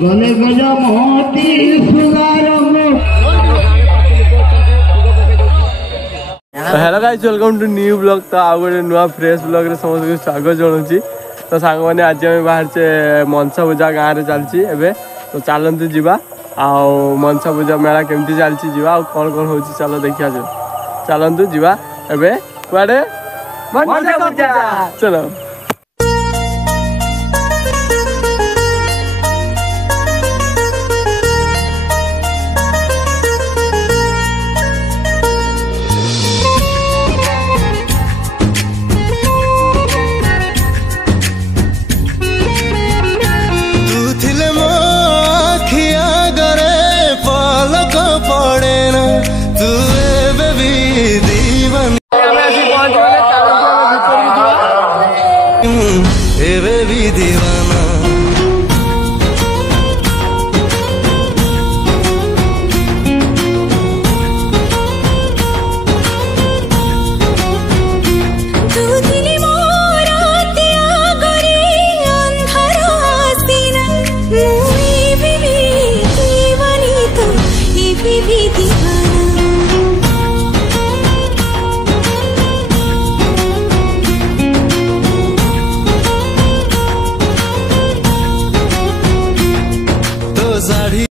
गले गजा मोती hello guys welcome to new blog. तो आ गए नुआ फ्रेश ब्लॉग रे समस्त स्वागत जनाऊँगी। तो सांग मैंने आज आम बाहर से मनसा पूजा गाँव में चलती एवं तो चलतु जा मनसा पूजा मेला केमती चलती जा कौन कौन हो चलो देखा चलतु जा एवं कुआडे चलो।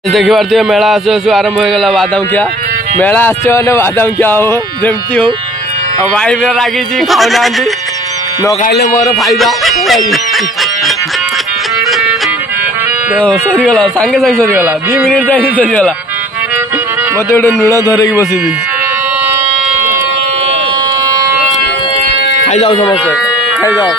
देखी पार्थे मेला आसु आसु आरंभ हो गला बादाम क्या मेला आसचे मैंने बादाम क्या हो जमती हो और भाई मेरा रागी खाऊ ना न खाइले मोर फायदा सरीगला सांगे सांगे सरीगला 2 मिनिट जाए सरीगला मत गोटे लुण धरिकी बसी दी खाई जाओ समस्ते खाई जाओ।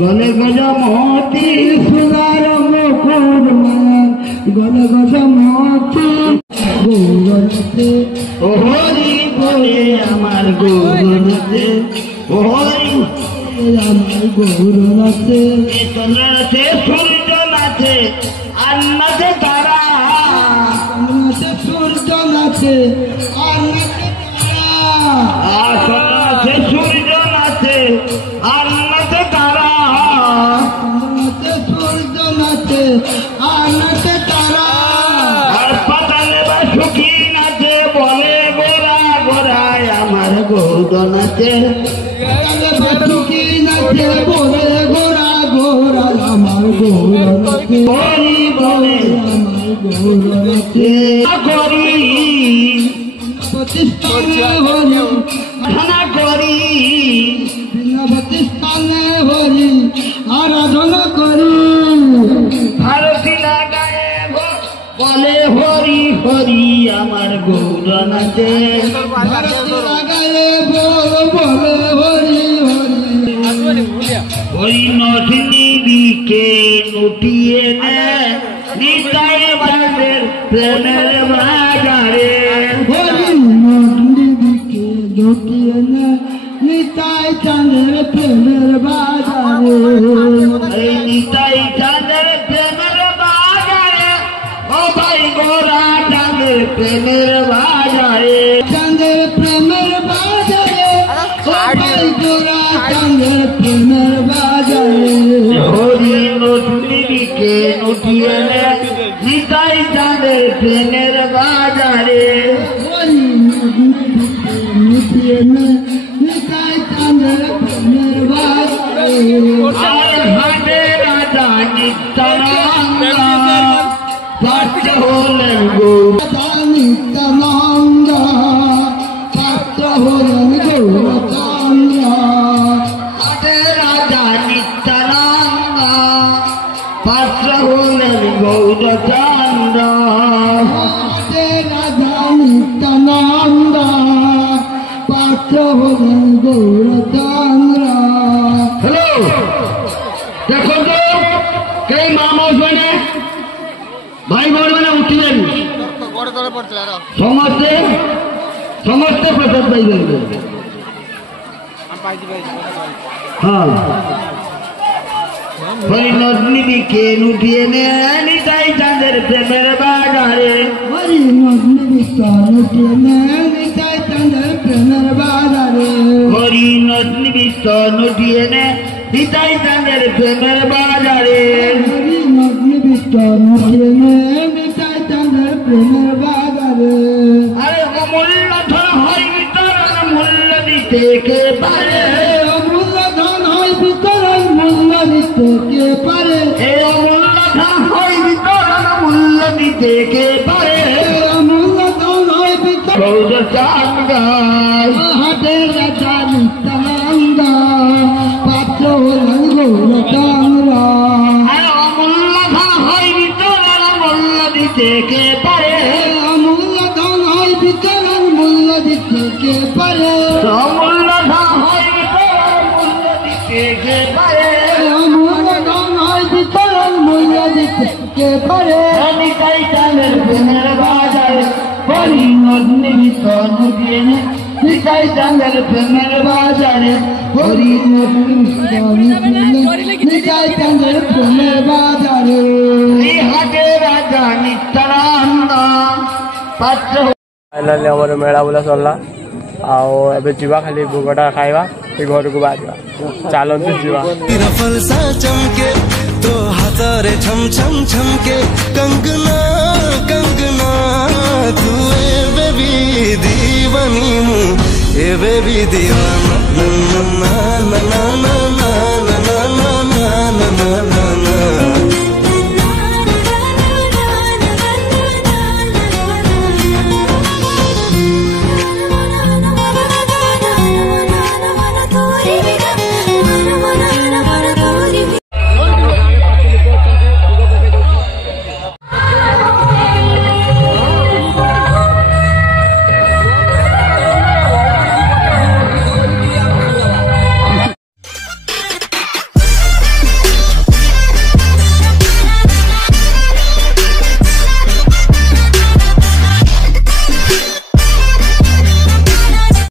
गले गजा मोती सुगार मुकुर गले गजा मोती गौरते ओहरी बोले आमार गौरते ओहरी आमार गौरते चंद्रते सूर्य नाचे अन्नते तारा अन्नते सूर्य नाचे अन्नते तारा चंद्रते सूर्य नाचे अन्नते तारा आनते तारा अस्पताल सुखी नाचे बोले गोरा गोरा आमार गौर नाचे सुखी नाचे बोले गोरा गोरा आमार गौर नाचे बोले आमार गौर नाचे करी प्रतिष्ठाने हरि आराधना करी प्रतिष्ठाने हरि आराधना करी भारती लगाए बोले हरि हरि आमार गौर नाचे भारती लगाए बोले हरि हरि हरि नथिनी बिके लुटिए ने निताय बाजेर प्रेमेर बाजारे हरि नथिनी बिके लुटिए ने निताय चांदेर प्रेमेर बाजारे निताय चांदेर प्रेमेर बाजारे ओ भाई गोरा चांदेर प्रेमेर बाजारे चांदेर प्रेमेर बाजारे ओ भाई गोरा चांदेर प्रेमेर बाजारे हरि नथुनी बिके लुटिए ने निताय चांदेर प्रेमेर बाजारे हरि नथुनी बिके लुटिए ने निताय चांदेर प्रेमेर बाजारे हरे राजा नित्यानंद पाठ होले गो नित्यानंद पाठ हो রাধা নিত্যানন্দ পাত্র হলেন গৌরচন্দ্র। হ্যালো, দেখো তো কে মামস মানে ভাই বোন মানে উঠিলেন সমস্তে সমস্তে প্রসাদ পাইবেন। হ্যাঁ, হরি নদনী কে উঠিয়ে নিতাই চাঁদের প্রেমের বাজারে। হরি নদনী উঠিয়ে নিতাই চাঁদের প্রেমের বাজারে। হরি নদনী উঠিয়ে নিতাই চাঁদের প্রেমের বাজারে। হরি নদনী উঠিয়ে নিতাই চাঁদের প্রেমের বাজারে। আরে অমূল্য ধন হয় বিতরণ মূল্য দিতে কে পারে। অমূল্য ধন হয় বিতরণ মূল্য দিতে কে পারে। অমূল্য ধন হয় বিতরণ মূল্য দিতে কে পারে। অমূল্য ধন হয় বিতরণ গৌরচন্দ্র হাটের রাজা নিত্যানন্দ পাত্র হলেন গৌরচন্দ্র। অমূল্য ধন হয় বিতরণ মূল্য দিতে কে পারে। অমূল্য ধন হয় বিতরণ মূল্য দিতে কে পারে। অমূল্য ধন হয় বিতরণ মূল্য দিতে কে পারে। অমূল্য ধন হয় বিতরণ মূল্য দিতে কে পারে। নিতাই চাঁদের প্রেমের বাজারে। হরি নদনী বিতরণ উঠিয়ে নিতাই চাঁদের প্রেমের বাজারে। হরি নদনী বিতরণ নিতাই চাঁদের প্রেমের বাজারে। হাটে রাজা নিত্যানন্দ পাত্র। फाइनाली आम मेला बुला सरला आबे जीवा खाली भोगटा खाइबा घर को बाहर चलते जीवा। फलसा चमके तो हाथरे छम छम छमके कंगना कंगना तू ए बेबी दीवानी मु ए बेबी दीवानी।